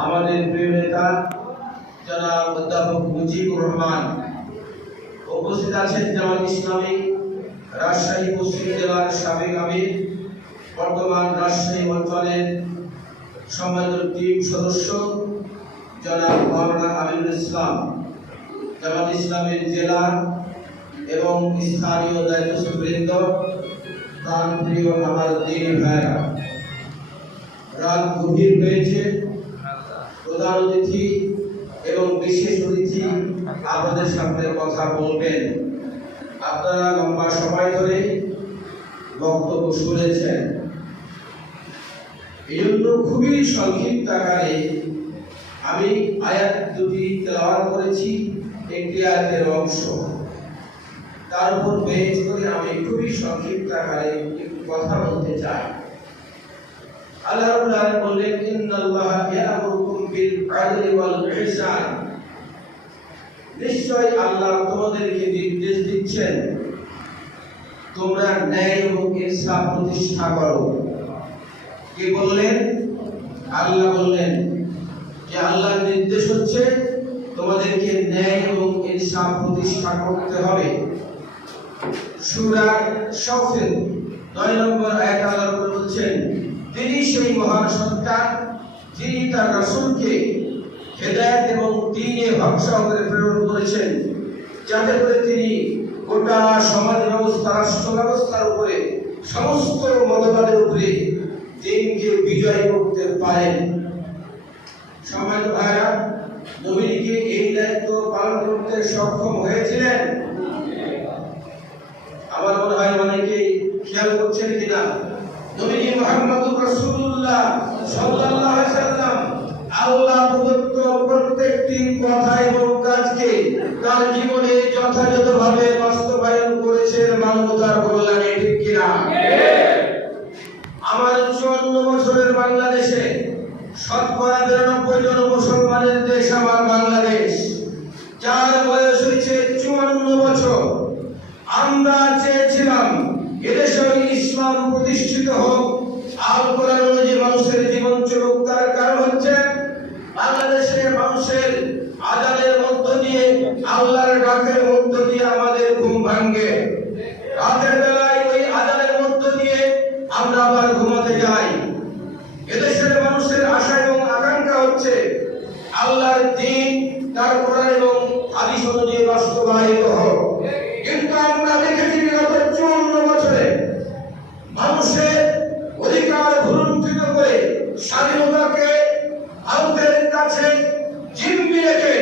আমাদের প্রিয় নেতা জনাব অধ্যাপক মুজিবুর রহমান, উপস্থিত আছেন জামাত ইসলামী রাজশাহী পশ্চিম জেলার সাবেক আমির, বর্তমান রাজশাহী অঞ্চলের সম্মানিত টিম সদস্য জনাব মাওলানা আমিনুল ইসলাম, জামাত ইসলামের জেলা এবং স্থানীয় দায়িত্বশীলবৃন্দ, প্রাণপ্রিয় আমার দিনী ভাইরা, রাত গভীর হয়েছে। প্রধান অতিথি এবং বিশেষ অতিথি আপনাদের সামনে কথা বলবেন। আপনারা লম্বা সময় ধরে বক্তব্য শুনেছেন, এই জন্য খুবই সংক্ষিপ্ত আকারে আমি আয়াত দুটি তেলাওয়াত করেছি, একটি আয়াতের অংশ, তার উপর বেস করে আমি খুবই সংক্ষিপ্ত আকারে একটু কথা বলতে চাই। আল্লাহ রাব্বুল আলামিন বললেন, ইন্নাল্লাহা ইয়া'মুরুকুম বিল আদলি ওয়াল ইহসান। নিশ্চয় আল্লাহ তোমাদেরকে নির্দেশ দিচ্ছেন তোমরা ন্যায় এবং ইনসাফ প্রতিষ্ঠা করো। কে বললেন? আল্লাহ বললেন যে আল্লাহর নির্দেশ হচ্ছে তোমাদেরকে ন্যায় এবং ইনসাফ প্রতিষ্ঠা করতে হবে। সূরা সফের 9 নম্বর আয়াতে আল্লাহ বলছেন, তিনি সেই মহান সত্তা যিনি তার রাসূলকে হেদায়েত এবং দ্বীনে হক সহকারে প্রেরণ করেছেন, যাতে করে তিনি গোটা সমাজ ব্যবস্থা, রাষ্ট্র ব্যবস্থার উপরে, সমস্ত মতবাদের উপরে দিনকে বিজয় করতে পারেন। সম্মানিত ভাইরা, নবীকে এই দায়িত্ব পালন করতে সক্ষম হয়েছিলেন? আমার মনে হয় অনেকেই খেয়াল করছেন কিনা, নবী মুহাম্মদুর রাসূলুল্লাহ সাল্লাল্লাহু আলাইহি ওয়াসাল্লাম আল্লাহ প্রদত্ত প্রত্যেকটি কথা এবং কাজকে তার জীবনে যথাযথভাবে বাস্তবায়ন করেছেন মানবতার কল্যাণে, ঠিক কিনা? আমার 54 বছরের বাংলাদেশে শতকরা 93 জন মুসলমানের দেশ আমার বাংলাদেশ, যার বয়স হয়েছে 54 বছর। আমরা চেয়েছিলাম এদেশে ইসলাম প্রতিষ্ঠিত হোক, আল কোরআন অনুযায়ী মানুষের জীবন চলুক। তার কারণ হচ্ছে বাংলাদেশের মানুষের আযানের মধ্য দিয়ে, আল্লাহর ডাকের মধ্য দিয়ে আমাদের ঘুম ভাঙে। রাতের বেলায় ওই আযানের মধ্য দিয়ে আমরা আবার ঘুমাতে যাই। এদেশের মানুষের আশা এবং আকাঙ্ক্ষা হচ্ছে আল্লাহর দ্বীন, তার কোরআন এবং হাদিস অনুযায়ী বাস্তবায়িত হোক। কিন্তু আমরা দেখেছি বিগত 54 বছরে মানুষের অধিকার ভুলুণ্ঠিত করে স্বাধীনতাকে ভারতের কাছে জিম্মি রেখে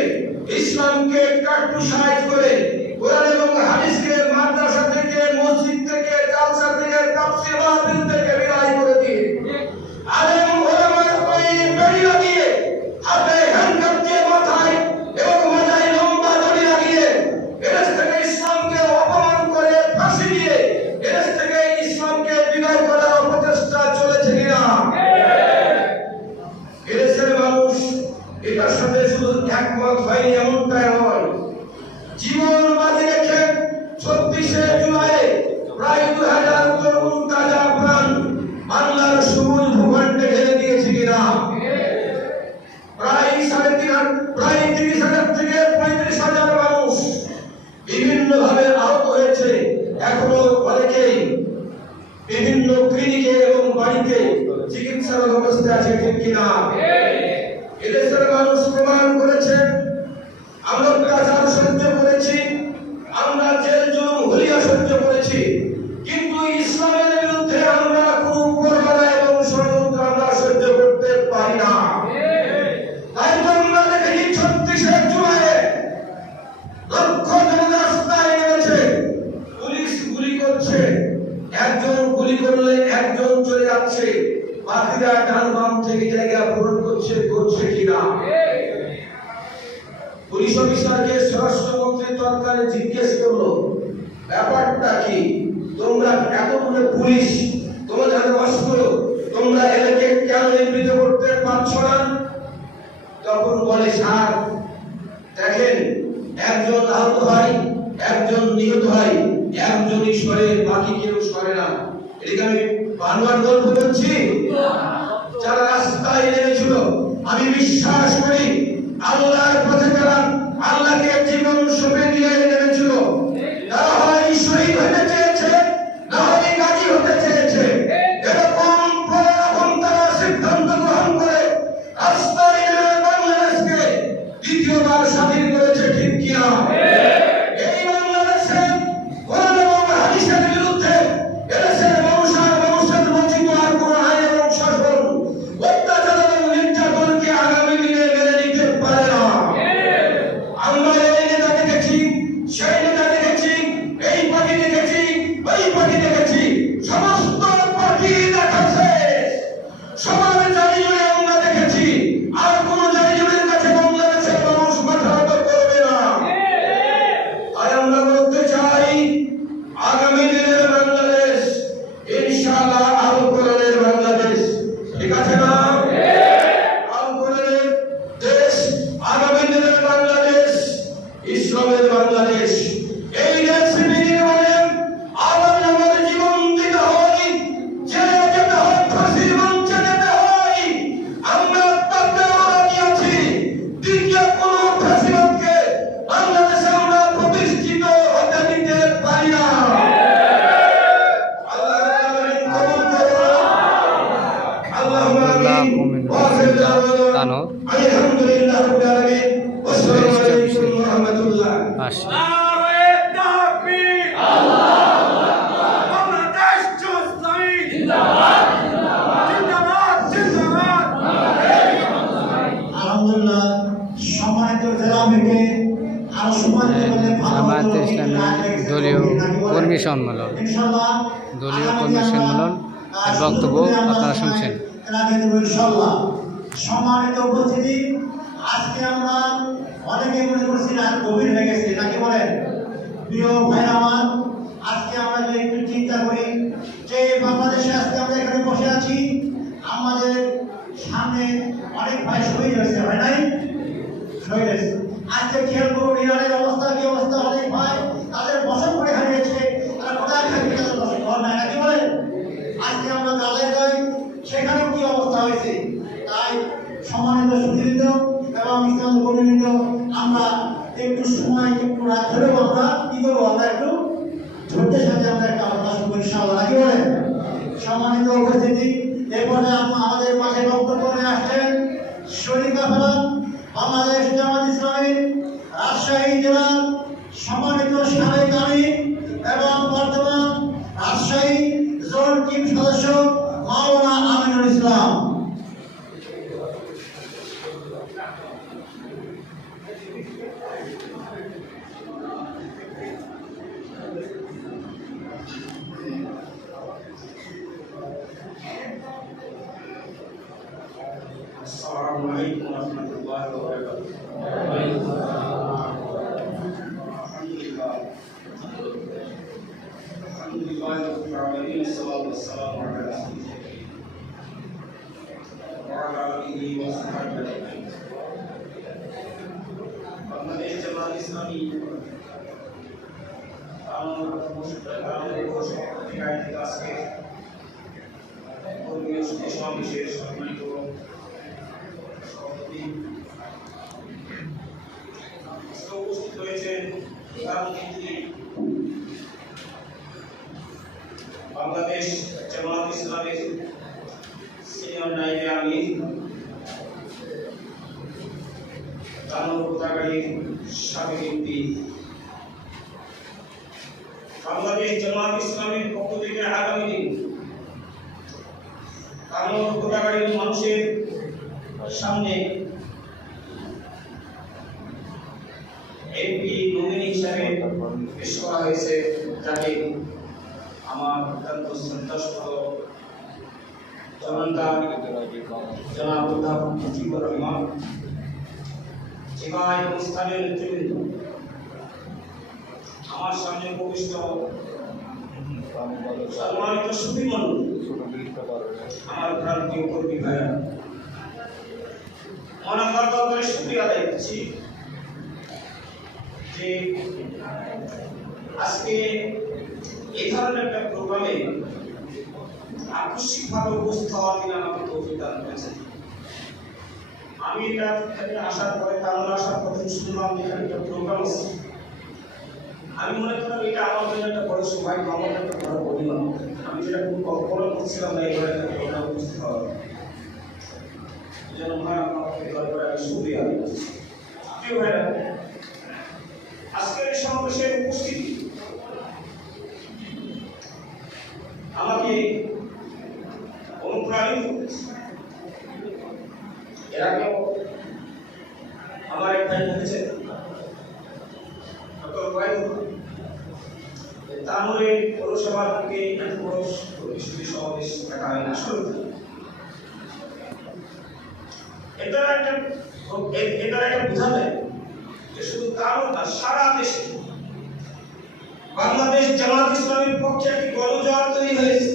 ইসলামকে কাটুসাইজ করে কোরআন এবং হাদিসকে মাদ্রাসা থেকে, মসজিদ থেকে, জালসা থেকে, তাফসীর মাহফিল থেকে বিদায় করে দিয়ে আলেম ওলামার পায়ে বেড়িয়ে দিয়ে, হাতে হ্যান্ডকাপ দিয়ে মাথায় এবং মাথায় লম্বা দড়ি লাগিয়ে এদেশ থেকে ইসলামকে অপমান করে ফাঁসি দিয়ে এদেশ থেকে ইসলামকে বিদায় করার অপচেষ্টা চলেছে কিনা? এদেশের মানুষ এটার সাথে শুধু একমত হয়নি এমনটাই নয়, জীবন বাজি রেখে 36শে জুলাই প্রায় 2000 তরুণ তাজা প্রাণ বাংলার সবুজ ভূখণ্ডে ঢেলে দিয়েছে কিনা? প্রায় 30,000 থেকে 35,000 মানুষ বিভিন্নভাবে আহত হয়েছে। এখনো অনেকেই বিভিন্ন ক্লিনিকে এবং বাড়িতে চিকিৎসার অবস্থায় আছে, ঠিক কিনা? এদেশের মানুষ প্রমাণ করেছে আমরা অত্যাচার সহ্য করেছি, আমরা জেল জুলুম হুলিয়া সহ্য করেছি, কিন্তু ইসলামের বিরুদ্ধে আমরা কোনো প্রতারণা এবং ষড়যন্ত্র আমরা সহ্য করতে পারি না। তাই তো আমরা দেখি 36শে জুলাই লক্ষ জন রাস্তায় নেমেছে, পুলিশ গুলি করছে, একজন গুলি করলে একজন চলে যাচ্ছে, বাকিরা ডান বাম থেকে জায়গা পূরণ করছে কিনা? পুলিশ অফিসারকে স্বরাষ্ট্রমন্ত্রী তৎকালে জিজ্ঞেস করলো, ব্যাপারটা কি? তোমরা এতগুলো পুলিশ, তোমাদের হাতে অস্ত্র, তোমরা এলাকে কেন নিবৃত করতে পারছো না? তখন বলে, স্যার দেখেন, একজন আহত হয়, একজন নিহত হয়, একজনই সরে, বাকি কেউ সরে না। এটাকে আমি বানোয়ার গল্প বলছি? যারা রাস্তায় নেমেছিল আমি বিশ্বাস করি আল্লাহর পথে যারা আল্লাহকে জীবন সঁপে দিয়ে নেমেছিল, তারা হয় শহীদ হতে চেয়েছে, না হয় গাজী হতে চেয়েছে। এরকম পরে এখন তারা সিদ্ধান্ত গ্রহণ করে রাস্তায় নেমে বাংলাদেশকে দ্বিতীয়বার স্বাধীন করেছে। ঠিক কিনা? এই বাংলাদেশে কোরআন এবং হাদিসের বিরুদ্ধে এদেশের মানুষের রচিত আর কোন আইন এবং শাসন অত্যাচার এবং নির্যাতনকে আগামী দিনে মেনে নিতে পারে না। আমরা এই নেতা দেখেছি, সেই নেতা দেখেছি, এই পার্টি দেখেছি, ওই পার্টি দেখেছি, সমস্ত পার্টি দেখা শেষ। সবার জারি জুড়ে আমরা দেখেছি, আর কোন জারি জুড়ের কাছে বাংলাদেশের মানুষ মাথা নত করবে না। তাই আমরা বলতে চাই, আগামী দিনের বাংলাদেশ ইনশাআল্লাহ আল কোরআনের বাংলাদেশ। ঠিক আছে না? আল কোরআনের দেশ, আগামী দিনের বাংলাদেশ ইসলামের বাংলাদেশ। এই দেশ বিনির্মাণে আবার আমাদের জীবন দিতে হয়, জেলে যেতে হয়, ফাঁসির মঞ্চে যেতে হয়। আমরা তাতে রাজি আছি। দ্বিতীয় কোন ফাঁসিবাদকে বাংলাদেশে আমরা প্রতিষ্ঠিত হতে দিতে পারি না। আল্লাহ আমিন কবুল করুন। আল্লাহুম্মা আমিন। ওয়া আখিরু দাওয়ানা আলহামদুলিল্লাহি রাব্বিল আলামিন। আসসালামু আলাইকুম ওয়া রাহমাতুল্লাহ। নারে তাকবীর, আল্লাহু আকবার। বাংলাদেশ ইসলামী জিন্দাবাদ, জিন্দাবাদ, জিন্দাবাদ। আলহামদুলিল্লাহ, সম্মানিত জেলামিকে আরো সম্মানিত করলে ভালো হতো। জামায়াতে ইসলামী দলীয় কর্মী সম্মেলন, দলীয় কর্মী সম্মেলন এর বক্তব্য আপনারা শুনছেন। ইনশাআল্লাহ। সম্মানিত উপস্থিতি, আজকে আমরা অনেকে মনে করছি রাত গভীর হয়ে গেছে, নাকি বলেন? প্রিয় ভাইরা আমার, আজকে আমরা যদি একটু চিন্তা করি যে বাংলাদেশে আজকে আমরা এখানে বসে আছি, আমাদের সামনে অনেক ভাই শহীদ হয়েছে, হয় নাই? শহীদ হয়েছে। আজকে খেয়াল করুন ইরানের অবস্থা কি অবস্থা। অনেক ভাই তাদের বসত করে হারিয়েছে, তারা কোথায় থাকবে, তাদের বসত ঘর নাই, নাকি বলেন? আজকে আমরা গাজায় যাই, সেখানে কি অবস্থা হয়েছে। তাই সম্মানিত সুধীবৃন্দ এবং ইসলাম কর্মীবৃন্দ, আমরা একটু সময়, একটু রাত ধরেও আমরা কি করবো, আমরা একটু ধৈর্যের সাথে আমরা একটা আলোচনা শুরু করি, ইনশাআল্লাহ, নাকি বলেন? সম্মানিত উপস্থিতি, এরপরে আমাদের মাঝে বক্তব্য নিয়ে আসছেন শরীফ কাফেলা বাংলাদেশ জামায়াত ইসলামী রাজশাহী জেলার সম্মানিত সাবেক আমির এবং বর্তমান রাজশাহী জোন টিম সদস্য মাওলানা আমিনুল ইসলাম। আসসালামু আলাইকুম ওয়া রাহমাতুল্লাহি ওয়া বারাকাতুহু। আলহামদুলিল্লাহ রাব্বিল আলামিন, আসসালাতু ওয়াসসালামু আলা রাসূলিল্লাহ ওয়া আলা আলিহি ওয়া সাহবিহি আজমাইন। বাংলাদেশ জামায়াত ইসলামী আজকে ধর্মীয় সমাবেশের সম্মানিত সভাপতি উপস্থিত হয়েছেন প্রধানমন্ত্রী বাংলাদেশ জামায়াত ইসলামীর সিনিয়র নায়েবে আমির তানোর কোটাগাড়ির সাবেক এমপি, বাংলাদেশ জামায়াত ইসলামীর পক্ষ থেকে আগামী দিন তানোর কোটাগাড়ির মানুষের সামনে এমপি নমিনি হিসাবে পেশ করা হয়েছে, যাকে আমার অত্যন্ত শ্রদ্ধাস্পদ জনতা জনাব অধ্যাপক মুজিবুর রহমান যেভাবে অনুষ্ঠানের নেতৃবৃন্দ, আমার সামনে উপবিষ্ট সম্মানিত সুধীমণ্ডলী, আমার প্রান্তীয় কর্মী ভাইরা, অনাকার দরবারে শুকরিয়া আদায় করছি যে আজকে এই ধরনের একটা প্রোগ্রামে আকস্মিকভাবে উপস্থিত হওয়ার দিন আমাকে তৌফিক দান করেছেন। আমি এখানে আসার পরে কারণ আসার পথে শুনলাম এখানে একটা প্রোগ্রাম আছে। আমি মনে করলাম এটা আমার জন্য একটা বড় সৌভাগ্য, আমার একটা বড় পরিমাণ। আমি যেটা কোনো কল্পনা করছিলাম না এবার একটা প্রোগ্রাম বুঝতে পারলাম। এই জন্য ভাই আপনাকে দরবারে আমি শুকরিয়া জানাচ্ছি। প্রিয় ভাইরা, আজকের এই সমাবেশের উপস্থিতি আমাকে অনুপ্রাণিত করেছে। এর আগেও আমার এক ভাই বলেছে তাহলে পৌরসভার থেকে এত বড় প্রতিষ্ঠিত সমাবেশ দেখা হয় না। আসলে এটা একটা বোঝা যায় যে শুধু কারণ না, সারা দেশে বাংলাদেশ জামাত ইসলামের পক্ষে একটি গণজোয়ার তৈরি হয়েছে।